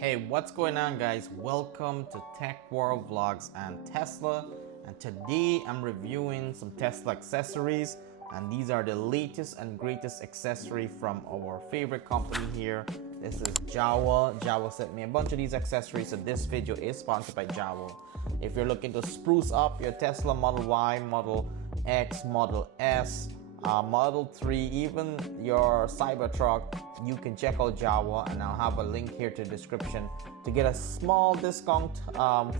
Hey, what's going on, guys? Welcome to Tech World Vlogs and Tesla. And today I'm reviewing some Tesla accessories, and these are the latest and greatest accessory from our favorite company here. This is Jowua. Jowua sent me a bunch of these accessories, so this video is sponsored by Jowua. If you're looking to spruce up your Tesla Model Y, Model X, Model S, Model 3, even your Cybertruck, you can check out Jowua, and I'll have a link here to the description to get a small discount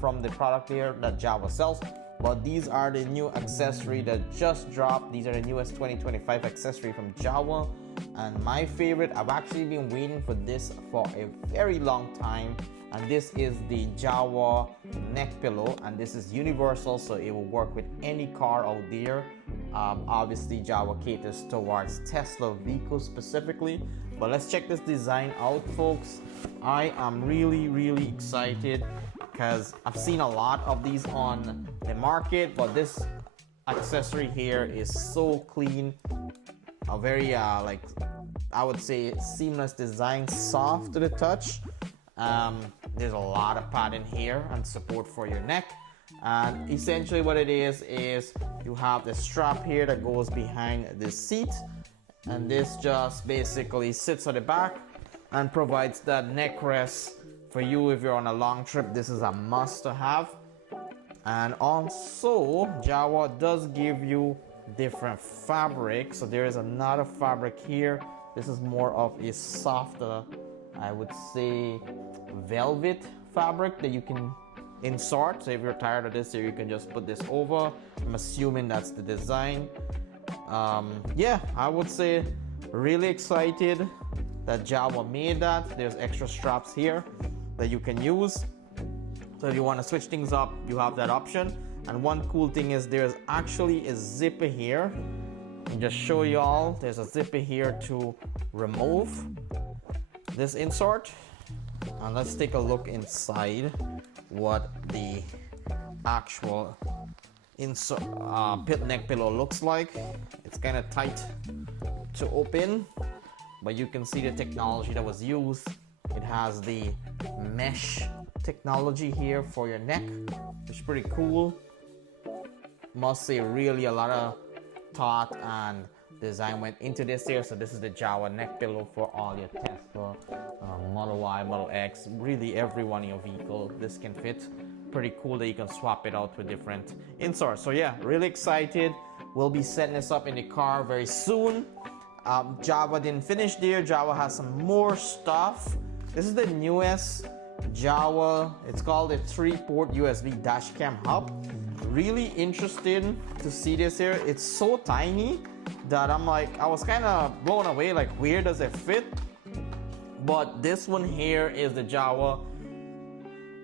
from the product here that Jowua sells. But these are the new accessory that just dropped. These are the newest 2025 accessory from Jowua, and my favorite. I've actually been waiting for this for a very long time, and this is the Jowua neck pillow, and this is universal, so it will work with any car out there. Obviously Jowua caters towards Tesla vehicles specifically, but let's check this design out, folks. I am really excited because I've seen a lot of these on the market, but this accessory here is so clean, a very like I would say seamless design, soft to the touch. There's a lot of padding here and support for your neck, and essentially what it is you have the strap here that goes behind the seat, and this just basically sits at the back and provides that neck rest for you if you're on a long trip. This is a must to have. And also Jowua does give you different fabric, so there is another fabric here. This is more of a softer, I would say, velvet fabric that you can insert. So if you're tired of this here, you can just put this over. I'm assuming that's the design. Yeah, I would say really excited that Jowua made that. There's extra straps here that you can use, so if you want to switch things up, you have that option. And one cool thing is there's actually a zipper here. And just show you all, there's a zipper here to remove this insert. And let's take a look inside what the actual insert neck pillow looks like. It's kind of tight to open, but you can see the technology that was used. It has the mesh technology here for your neck, which is pretty cool. Must say really a lot of thought and design went into this here. So this is the Jowua neck pillow for all your Tesla, Model Y, Model X, really every one of your vehicle this can fit. Pretty cool that you can swap it out with different inserts. So yeah, really excited. We'll be setting this up in the car very soon. Jowua didn't finish there. Jowua has some more stuff. This is the newest Jowua. It's called a 3-port USB dash cam hub. Really interested to see this here. It's so tiny that I'm like, I was kind of blown away, like where does it fit? But this one here is the Jowua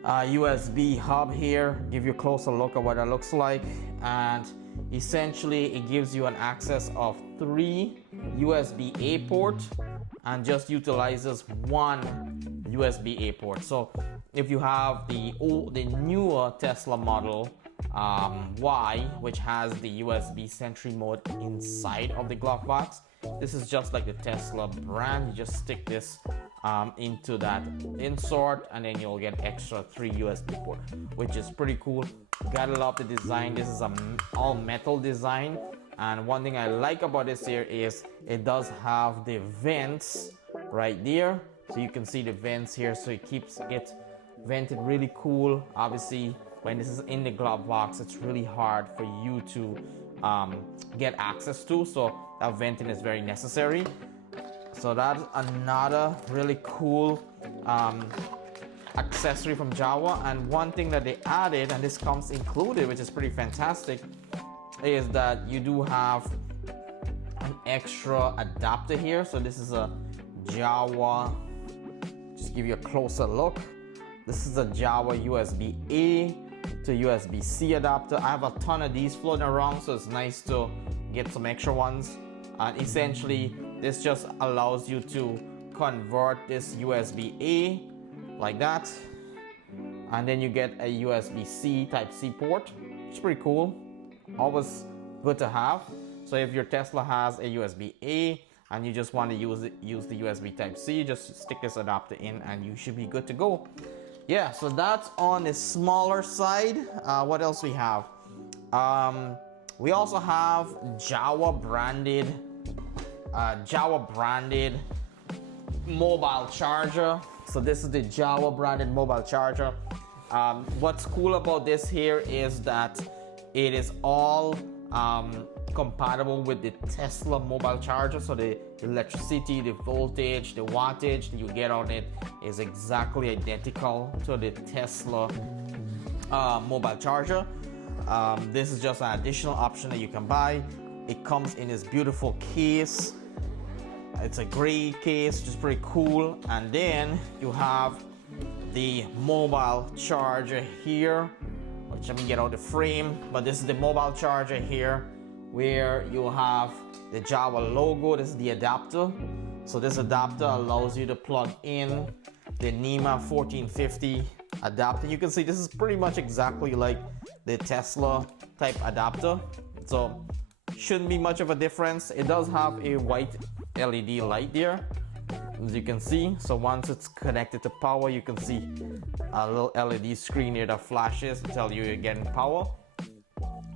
USB hub here. Give you a closer look at what it looks like, and essentially it gives you an access of 3 USB-A ports and just utilizes 1 USB-A port. So if you have the newer Tesla Model Y, which has the USB Sentry mode inside of the glove box, this is just like the Tesla brand. You just stick this into that insert, and then you'll get extra 3 USB port, which is pretty cool. Gotta love the design. This is a all metal design, and one thing I like about this here is it does have the vents right there, so you can see the vents here, so it keeps it vented really cool. Obviously when this is in the glove box, it's really hard for you to get access to, so that venting is very necessary. So that's another really cool accessory from Jowua. And one thing that they added, and this comes included, which is pretty fantastic, is that you do have an extra adapter here. So this is a Jowua, just give you a closer look. This is a Jowua USB-A to USB-C adapter. I have a ton of these floating around, so it's nice to get some extra ones. And essentially this just allows you to convert this USB-A like that, and then you get a USB-C Type-C port, which is pretty cool. Always good to have. So if your Tesla has a USB-A and you just want to use the USB type C, just stick this adapter in and you should be good to go. Yeah, so that's on the smaller side. What else we have? We also have Jowua branded mobile charger. So this is the Jowua branded mobile charger. What's cool about this here is that it is all compatible with the Tesla mobile charger. So the electricity, the voltage, the wattage that you get on it is exactly identical to the Tesla mobile charger. This is just an additional option that you can buy. It comes in this beautiful case. It's a gray case, just pretty cool. And then you have the mobile charger here, which let me get out the frame. But this is the mobile charger here, where you have the Jowua logo. This is the adapter. So this adapter allows you to plug in the NEMA 1450 adapter. You can see this is pretty much exactly like the Tesla type adapter. So shouldn't be much of a difference. It does have a white LED light there, as you can see. So once it's connected to power, you can see a little LED screen here that flashes to tell you you're getting power.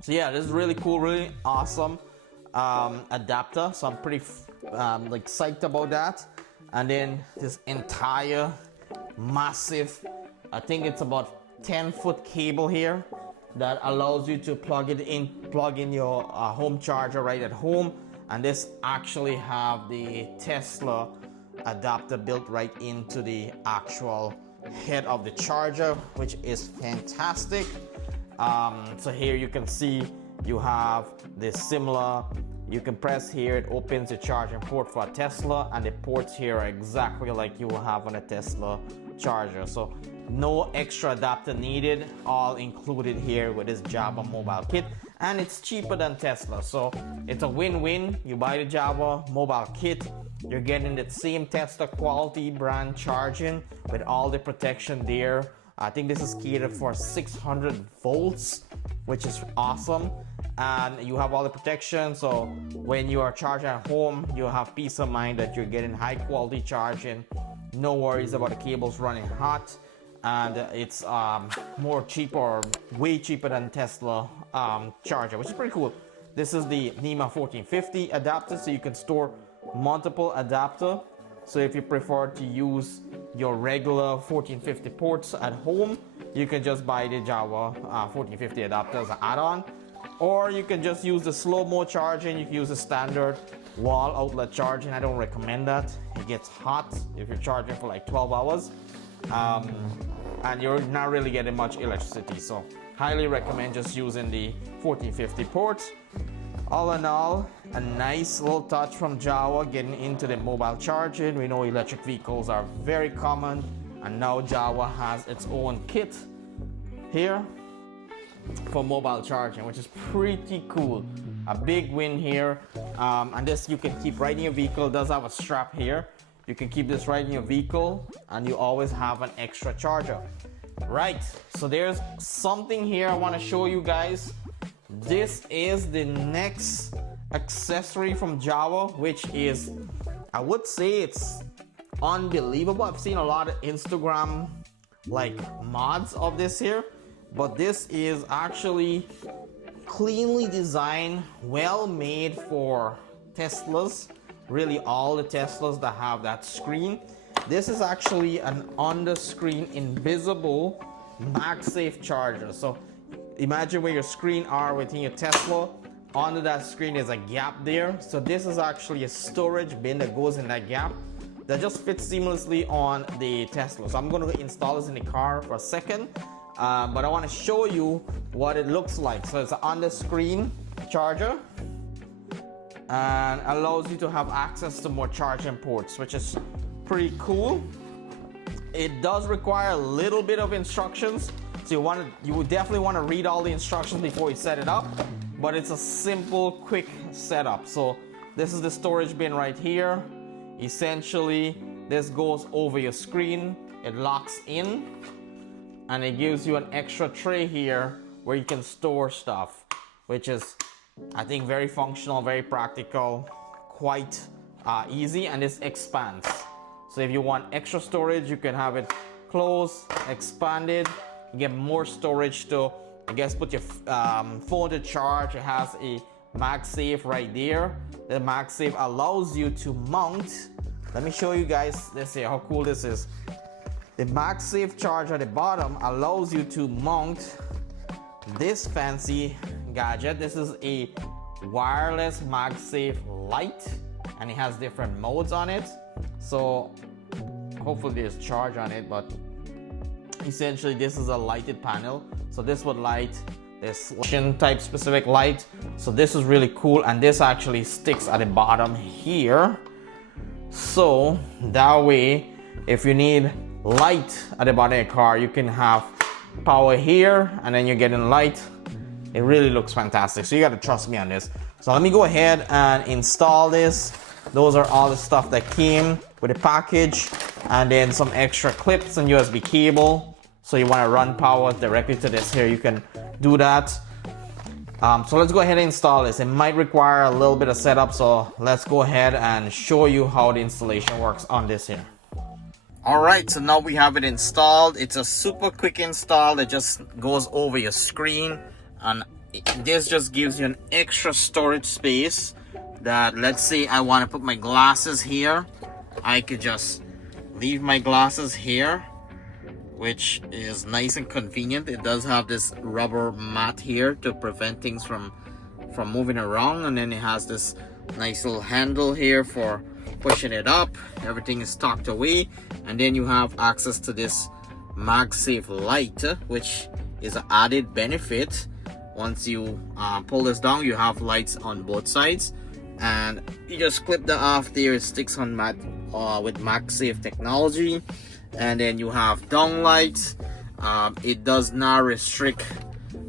So yeah, this is really cool, really awesome adapter. So I'm pretty like psyched about that. And then this entire massive, I think it's about 10-foot cable here that allows you to plug in your home charger right at home. And this actually have the Tesla adapter built right into the actual head of the charger, which is fantastic. So here you can see you have this similar, you can press here, it opens the charging port for a Tesla, and the ports here are exactly like you will have on a Tesla charger. So no extra adapter needed, all included here with this Jowua mobile kit. And it's cheaper than Tesla, so it's a win-win. You buy the Jowua mobile kit, you're getting the same Tesla quality brand charging with all the protection there. I think this is catered for 600 volts, which is awesome. And you have all the protection, so when you are charging at home, you have peace of mind that you're getting high quality charging. No worries about the cables running hot. And it's more cheaper, way cheaper than Tesla charger, which is pretty cool. This is the NEMA 1450 adapter, so you can store multiple adapter. So if you prefer to use your regular 1450 ports at home, you can just buy the Jowua 1450 adapter as an add-on, or you can just use the slow-mo charging. You can use the standard wall outlet charging. I don't recommend that. It gets hot if you're charging for like 12 hours. And you're not really getting much electricity, so highly recommend just using the 1450 ports. All in all, a nice little touch from Jowua getting into the mobile charging. We know electric vehicles are very common, and now Jowua has its own kit here for mobile charging, which is pretty cool. A big win here. And this you can keep right in your vehicle. It does have a strap here. You can keep this right in your vehicle, and you always have an extra charger. Right, so there's something here I want to show you guys. This is the next accessory from Jowua, which is, I would say it's unbelievable. I've seen a lot of Instagram like mods of this here, but this is actually cleanly designed, well made for Teslas. Really all the Teslas that have that screen. This is actually an under-screen invisible MagSafe charger. So imagine where your screen are within your Tesla. Under that screen is a gap there. So this is actually a storage bin that goes in that gap that just fits seamlessly on the Tesla. So I'm going to install this in the car for a second, but I want to show you what it looks like. So it's an under-screen charger, and allows you to have access to more charging ports, which is pretty cool. It does require a little bit of instructions, so you would definitely want to read all the instructions before you set it up, but it's a simple, quick setup. So this is the storage bin right here. Essentially, this goes over your screen, it locks in, and it gives you an extra tray here where you can store stuff, which is, I think, very functional, very practical, quite easy, and this expands. So if you want extra storage, you can have it close, expanded. You get more storage to, I guess, put your phone to charge. It has a MagSafe right there. The MagSafe allows you to mount. Let me show you guys this here, how cool this is. The MagSafe charger at the bottom allows you to mount this fancy gadget. This is a wireless MagSafe light, and it has different modes on it. So hopefully there's charge on it, but essentially this is a lighted panel. So this would light this type specific light. So this is really cool, and this actually sticks at the bottom here. So that way, if you need light at the bottom of your car, you can have power here, and then you're getting light. It really looks fantastic. So you got to trust me on this. So let me go ahead and install this. Those are all the stuff that came with the package, and then some extra clips and USB cable. So you want to run power directly to this here, you can do that. So let's go ahead and install this. It might require a little bit of setup, so let's go ahead and show you how the installation works on this here. All right, so now we have it installed. It's a super quick install that just goes over your screen, and this just gives you an extra storage space. That, let's say I want to put my glasses here, I could just leave my glasses here, which is nice and convenient. It does have this rubber mat here to prevent things from moving around, and then it has this nice little handle here for pushing it up. Everything is tucked away, and then you have access to this MagSafe light, which is an added benefit. Once you pull this down, you have lights on both sides, and you just clip that off there. It sticks on with MagSafe technology. And then you have down lights. It does not restrict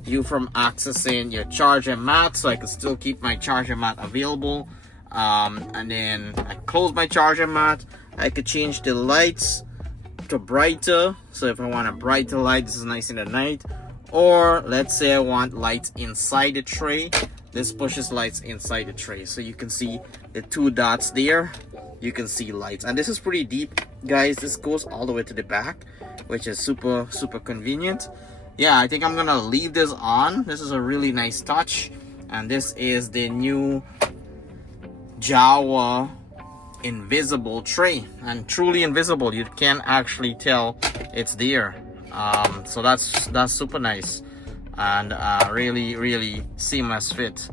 you from accessing your charger mat, so I can still keep my charger mat available. And then I close my charger mat. I could change the lights to brighter, so if I want a brighter light, this is nice in the night. Or let's say I want lights inside the tray, this pushes lights inside the tray, so you can see the two dots there. You can see lights, and this is pretty deep, guys. This goes all the way to the back, which is super convenient. Yeah, I think I'm gonna leave this on. This is a really nice touch, and this is the new Jowua invisible tray, and truly invisible. You can actually tell it's there. So that's super nice, and really seamless fit.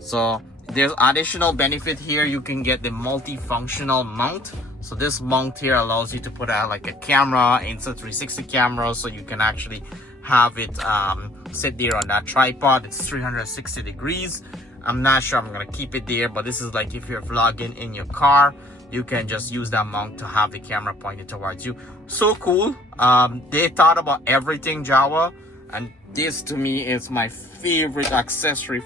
So there's additional benefit here. You can get the multifunctional mount. So this mount here allows you to put out like a camera, Insta360 camera, so you can actually have it sit there on that tripod. It's 360 degrees. I'm not sure I'm gonna keep it there, but this is like if you're vlogging in your car, you can just use that mount to have the camera pointed towards you. So cool. They thought about everything, Jowua, and this to me is my favorite accessory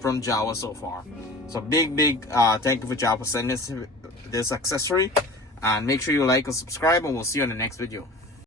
from Jowua so far. So big thank you for Jowua for sending this accessory, and make sure you like and subscribe, and we'll see you in the next video.